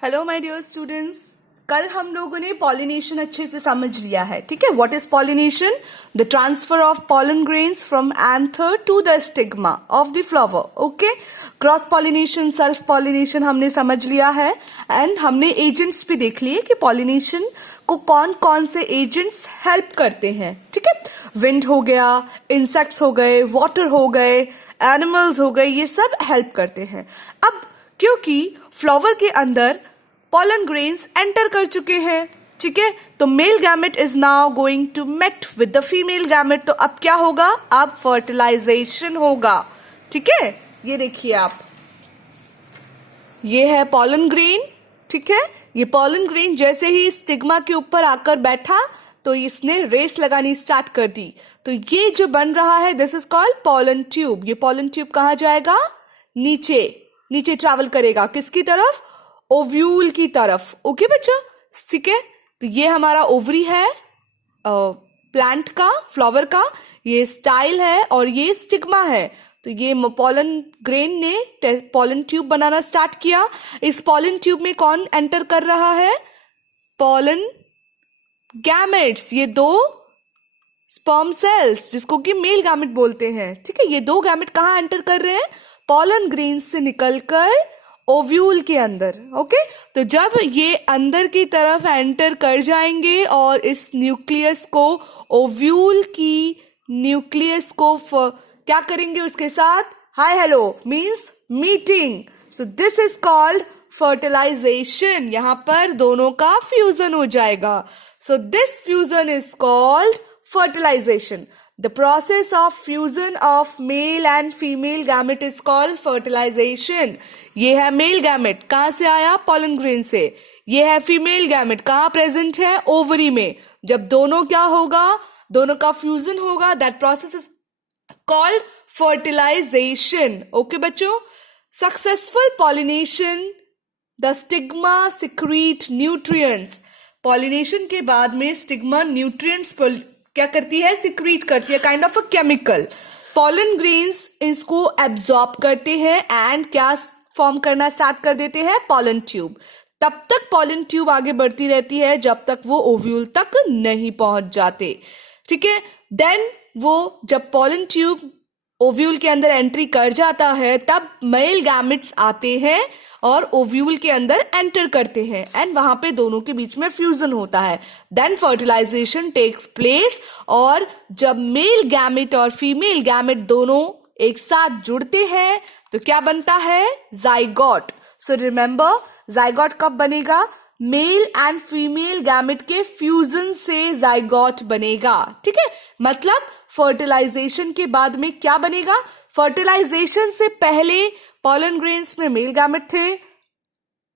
Hello my dear students. कल हम लोगों ने पॉलिनेशन अच्छे से समझ लिया है, ठीक है। What is pollination? The transfer of pollen grains from anther to the stigma of the flower. Okay, cross pollination, self pollination हमने समझ लिया है एंड हमने एजेंट्स भी देख लिए कि पॉलिनेशन को कौन कौन से एजेंट्स हेल्प करते हैं, ठीक है। विंड हो गया, इंसेक्ट्स हो गए, वाटर हो गए, एनिमल्स हो गए, ये सब हेल्प करते हैं। अब क्योंकि फ्लावर के अंदर pollen grains एंटर कर चुके हैं, ठीक है, तो male gamete is now going to mate with the female gamete. तो अब क्या होगा? अब फर्टिलाइजेशन होगा, ठीक है। ये देखिए आप, ये है pollen grain, ठीक है। ये pollen grain जैसे ही स्टिग्मा के ऊपर आकर बैठा तो इसने रेस लगानी स्टार्ट कर दी। तो ये जो बन रहा है, this is called pollen tube. ये pollen ट्यूब कहाँ जाएगा? नीचे, नीचे ट्रैवल करेगा। किसकी तरफ? ओव्यूल की तरफ। ओके बच्चा, ठीक है। तो ये हमारा ओवरी है प्लांट का, फ्लावर का, ये स्टाइल है और ये स्टिग्मा है। तो ये पॉलन ग्रेन ने पॉलन ट्यूब बनाना स्टार्ट किया। इस पॉलन ट्यूब में कौन एंटर कर रहा है? पॉलन गैमेट्स, ये दो स्पर्म सेल्स जिसको कि मेल गैमेट बोलते हैं, ठीक है। ये दो गैमेट कहाँ एंटर कर रहे हैं? पॉलन ग्रेन से निकलकर ओव्यूल के अंदर। ओके, तो जब ये अंदर की तरफ एंटर कर जाएंगे और इस न्यूक्लियस को, ओव्यूल की न्यूक्लियस को क्या करेंगे? उसके साथ hi hello means meeting. So this is called fertilisation. यहां पर दोनों का फ्यूजन हो जाएगा। So this fusion is called fertilization. The process of fusion of male and female gamete is called fertilization. ये है मेल गैमेट, कहाँ से आया? पॉलन ग्रेन से। ये है फीमेल गैमेट, कहाँ प्रेजेंट है? ओवरी में। जब दोनों क्या होगा? दोनों का फ्यूजन होगा, that process is called fertilization. Okay बच्चों, successful pollination, the stigma secrete nutrients. Pollination के बाद में स्टिग्मा न्यूट्रिएंट्स क्या करती है? सिक्रीट करती है, kind of a chemical. Pollen grains इसको एब्जॉर्ब करते हैं एंड क्या फॉर्म करना स्टार्ट कर देते हैं? Pollen tube. तब तक पॉलन ट्यूब आगे बढ़ती रहती है जब तक वो ओव्यूल तक नहीं पहुंच जाते, ठीक है। देन वो जब पॉलन ट्यूब ओव्यूल के अंदर एंट्री कर जाता है तब मेल गैमेट्स आते हैं और ओव्यूल के अंदर एंटर करते हैं एंड वहां पे दोनों के बीच में फ्यूजन होता है। देन फर्टिलाइजेशन टेक्स प्लेस और जब मेल गैमेट और फीमेल गैमेट दोनों एक साथ जुड़ते हैं तो क्या बनता है? जाइगोट। सो रिमेंबर, जाइगोट कब बनेगा? मेल एंड फीमेल गैमेट के फ्यूजन से जाइगोट बनेगा, ठीक है। मतलब फर्टिलाइजेशन के बाद में क्या बनेगा? फर्टिलाइजेशन से पहले पॉलन ग्रेन्स में मेल गैमेट थे,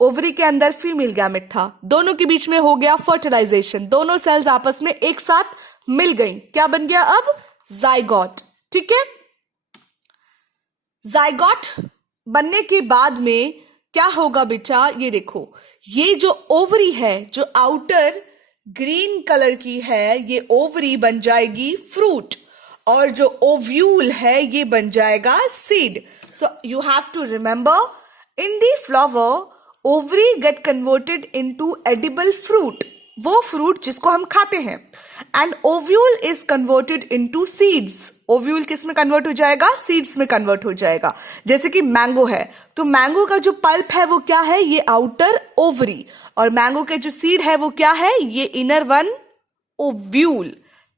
ओवरी के अंदर फीमेल गैमेट था, दोनों के बीच में हो गया फर्टिलाइजेशन, दोनों सेल्स आपस में एक साथ मिल गई, क्या बन गया? अब जाइगोट, ठीक है। जाइगोट बनने के बाद में क्या होगा बेटा? ये देखो, ये जो ओवरी है, जो आउटर ग्रीन कलर की है, ये ओवरी बन जाएगी फ्रूट और जो ओव्यूल है ये बन जाएगा seed. So you have to remember, in the flower ovary get converted into edible fruit, वो फ्रूट जिसको हम खाते हैं, and ovule is converted into seeds. Ovule किस में कन्वर्ट हो जाएगा? सीड्स में कन्वर्ट हो जाएगा। जैसे कि मैंगो है तो मैंगो का जो पल्प है वो क्या है? ये आउटर ओवरी, और मैंगो के जो सीड है वो क्या है? ये इनर वन ओव्यूल,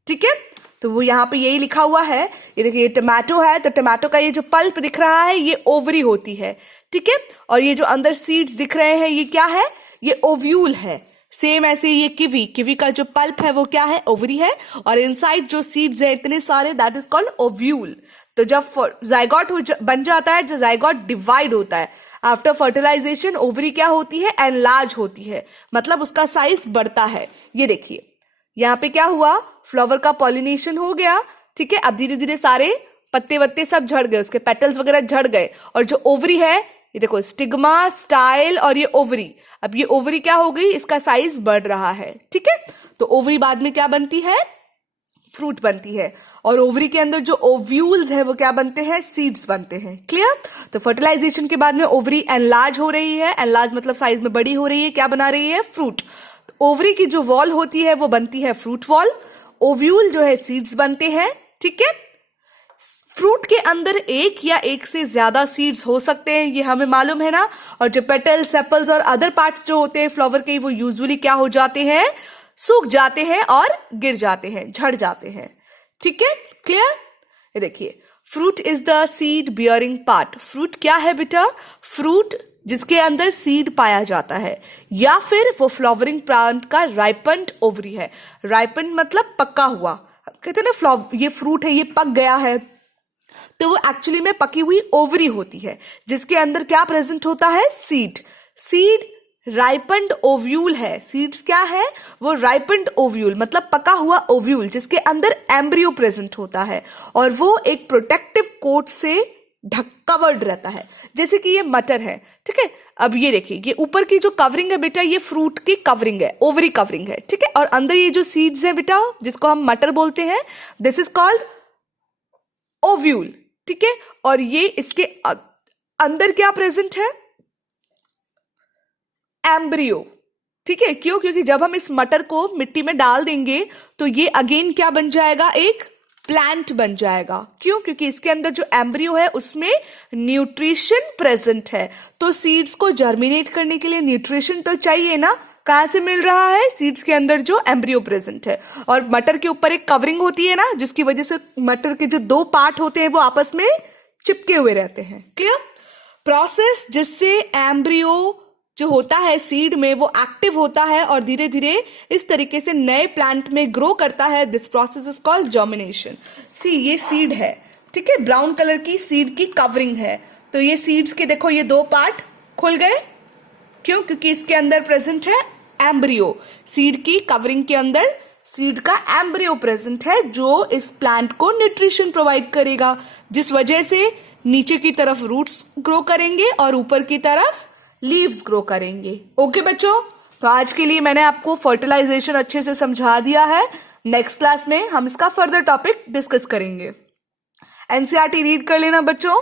ठीक है। तो वो यहाँ पे यही लिखा हुआ है। ये देखिए, ये टमाटो है तो टमाटो का ये जो पल्प दिख रहा है ये ओवरी होती है, ठीक है। और ये जो अंदर सीड्स दिख रहे हैं ये क्या है? ये ओव्यूल है। सेम ऐसे ये किवी का जो पल्प है वो क्या है? ओवरी है, और इनसाइड जो सीड्स है इतने सारे, दैट इज कॉल्ड ओव्यूल। तो जब जाइगोट बन जाता है, जो जाइगोट डिवाइड होता है आफ्टर फर्टिलाइजेशन, ओवरी क्या होती है? एनलार्ज होती है, मतलब उसका साइज बढ़ता है। ये देखिए यहाँ पे क्या हुआ? फ्लावर का पॉलिनेशन हो गया, ठीक है। अब धीरे धीरे सारे पत्ते वत्ते सब झड़ गए, उसके पेटल्स वगैरह झड़ गए, और जो ओवरी है, ये देखो स्टिग्मा, स्टाइल और ये ओवरी, अब ये ओवरी क्या हो गई? इसका साइज बढ़ रहा है, ठीक है। तो ओवरी बाद में क्या बनती है? फ्रूट बनती है, और ओवरी के अंदर जो ओव्यूल्स है वो क्या बनते हैं, सीड्स बनते हैं। क्लियर? तो फर्टिलाइजेशन के बाद में ओवरी एनलार्ज हो रही है, एनलार्ज मतलब साइज में बड़ी हो रही है, क्या बना रही है, फ्रूट। ओवरी की जो वॉल होती है वो बनती है फ्रूट वॉल, ओव्यूल जो है सीड्स बनते हैं। ठीक है, फ्रूट के अंदर एक या एक से ज्यादा सीड्स हो सकते हैं, ये हमें मालूम है ना। और जो पेटल्स, सेपल्स और अदर पार्ट्स जो होते हैं फ्लावर के, वो यूजुअली क्या हो जाते हैं, सूख जाते हैं और गिर जाते हैं, झड़ जाते हैं। ठीक है, क्लियर? ये देखिए, fruit is the seed bearing part. Fruit क्या है बेटा, फ्रूट जिसके अंदर सीड पाया जाता है, या फिर वो फ्लावरिंग प्लांट का राइपन्ड ओवरी है। राइपन्ड मतलब पका हुआ, कहते हैं ना ये फ्रूट है, ये पक गया है, तो वो एक्चुअली में पकी हुई ओवरी होती है, जिसके अंदर क्या प्रेजेंट होता है, सीड। सीड राइपन्ड ओव्यूल है। सीड्स क्या है, वो राइपन्ड ओव्यूल मतलब पका हुआ ओव्यूल, जिसके अंदर एम्ब्रियो प्रेजेंट होता है, और वो एक प्रोटेक्टिव कोट से कवर्ड रहता है, जैसे कि ये मटर है। ठीक है, अब ये देखिए, ये ऊपर की जो कवरिंग है बेटा, ये फ्रूट की कवरिंग है, ओवरी कवरिंग है। ठीक है, और अंदर ये जो सीड्स है बेटा, जिसको हम मटर बोलते हैं, दिस इज कॉल्ड ओव्यूल। ठीक है, और ये इसके अंदर क्या प्रेजेंट है, एम्ब्रियो। ठीक है, क्यों, क्योंकि जब हम इस मटर को मिट्टी में डाल देंगे तो ये अगेन क्या बन जाएगा, एक प्लांट बन जाएगा। क्यों, क्योंकि इसके अंदर जो एम्ब्रियो है उसमें न्यूट्रिशन प्रेजेंट है। तो सीड्स को जर्मिनेट करने के लिए न्यूट्रिशन तो चाहिए ना, कहां से मिल रहा है, सीड्स के अंदर जो एम्ब्रियो प्रेजेंट है। और मटर के ऊपर एक कवरिंग होती है ना, जिसकी वजह से मटर के जो दो पार्ट होते हैं वो आपस में चिपके हुए रहते हैं। क्लियर? प्रोसेस जिससे एम्ब्रियो जो होता है सीड में वो एक्टिव होता है और धीरे धीरे इस तरीके से नए प्लांट में ग्रो करता है, this process is called germination. See, ये सीड है। ठीक है, ब्राउन कलर की सीड की कवरिंग है। तो ये सीड्स के देखो, ये दो पार्ट खुल गए। क्यों, क्योंकि इसके अंदर प्रेजेंट है एम्ब्रियो। सीड की कवरिंग के अंदर सीड का एम्ब्रियो प्रेजेंट है, जो इस प्लांट को न्यूट्रिशन प्रोवाइड करेगा, जिस वजह से नीचे की तरफ रूट्स ग्रो करेंगे और ऊपर की तरफ लीव्स ग्रो करेंगे। ओके बच्चों, तो आज के लिए मैंने आपको फर्टिलाइजेशन अच्छे से समझा दिया है। नेक्स्ट क्लास में हम इसका फर्दर टॉपिक डिस्कस करेंगे। एनसीईआरटी रीड कर लेना बच्चों।